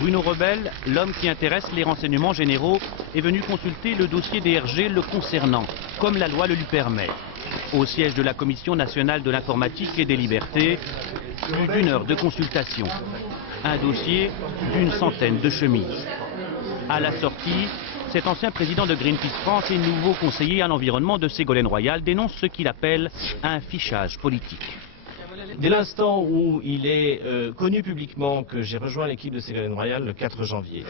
Bruno Rebel, l'homme qui intéresse les renseignements généraux, est venu consulter le dossier des RG le concernant, comme la loi le lui permet. Au siège de la Commission nationale de l'informatique et des libertés, plus d'une heure de consultation. Un dossier d'une centaine de chemises. À la sortie, cet ancien président de Greenpeace France et nouveau conseiller à l'environnement de Ségolène Royal dénonce ce qu'il appelle un fichage politique. Dès l'instant où il est connu publiquement que j'ai rejoint l'équipe de Ségolène Royal le 4 janvier,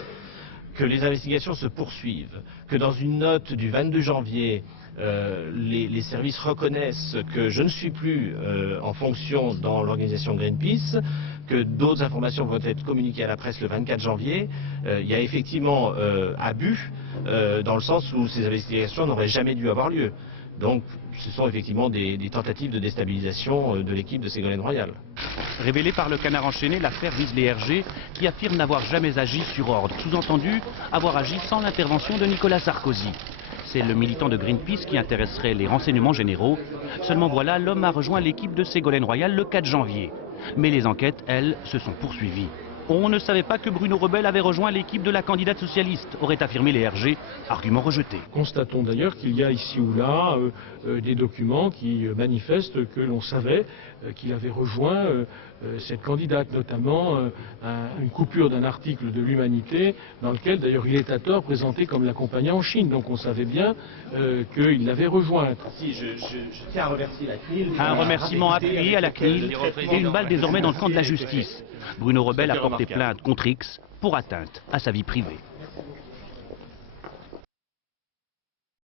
que les investigations se poursuivent, que dans une note du 22 janvier, les services reconnaissent que je ne suis plus en fonction dans l'organisation Greenpeace, que d'autres informations vont être communiquées à la presse le 24 janvier, il y a effectivement abus dans le sens où ces investigations n'auraient jamais dû avoir lieu. Donc ce sont effectivement des tentatives de déstabilisation de l'équipe de Ségolène Royal. Révélée par le Canard enchaîné, l'affaire vise les RG qui affirment n'avoir jamais agi sur ordre, sous-entendu avoir agi sans l'intervention de Nicolas Sarkozy. C'est le militant de Greenpeace qui intéresserait les renseignements généraux. Seulement voilà, l'homme a rejoint l'équipe de Ségolène Royal le 4 janvier. Mais les enquêtes, elles, se sont poursuivies. On ne savait pas que Bruno Rebel avait rejoint l'équipe de la candidate socialiste, aurait affirmé les RG, argument rejeté. Constatons d'ailleurs qu'il y a ici ou là des documents qui manifestent que l'on savait qu'il avait rejoint cette candidate, notamment une coupure d'un article de l'Humanité dans lequel d'ailleurs il est à tort présenté comme l'accompagnant en Chine. Donc on savait bien qu'il l'avait rejointe. Si, je tiens à remercier la CNIL. Un remerciement appuyé à la CNIL et une balle désormais dans le camp de la justice. Bruno Rebel a porté plainte contre X pour atteinte à sa vie privée.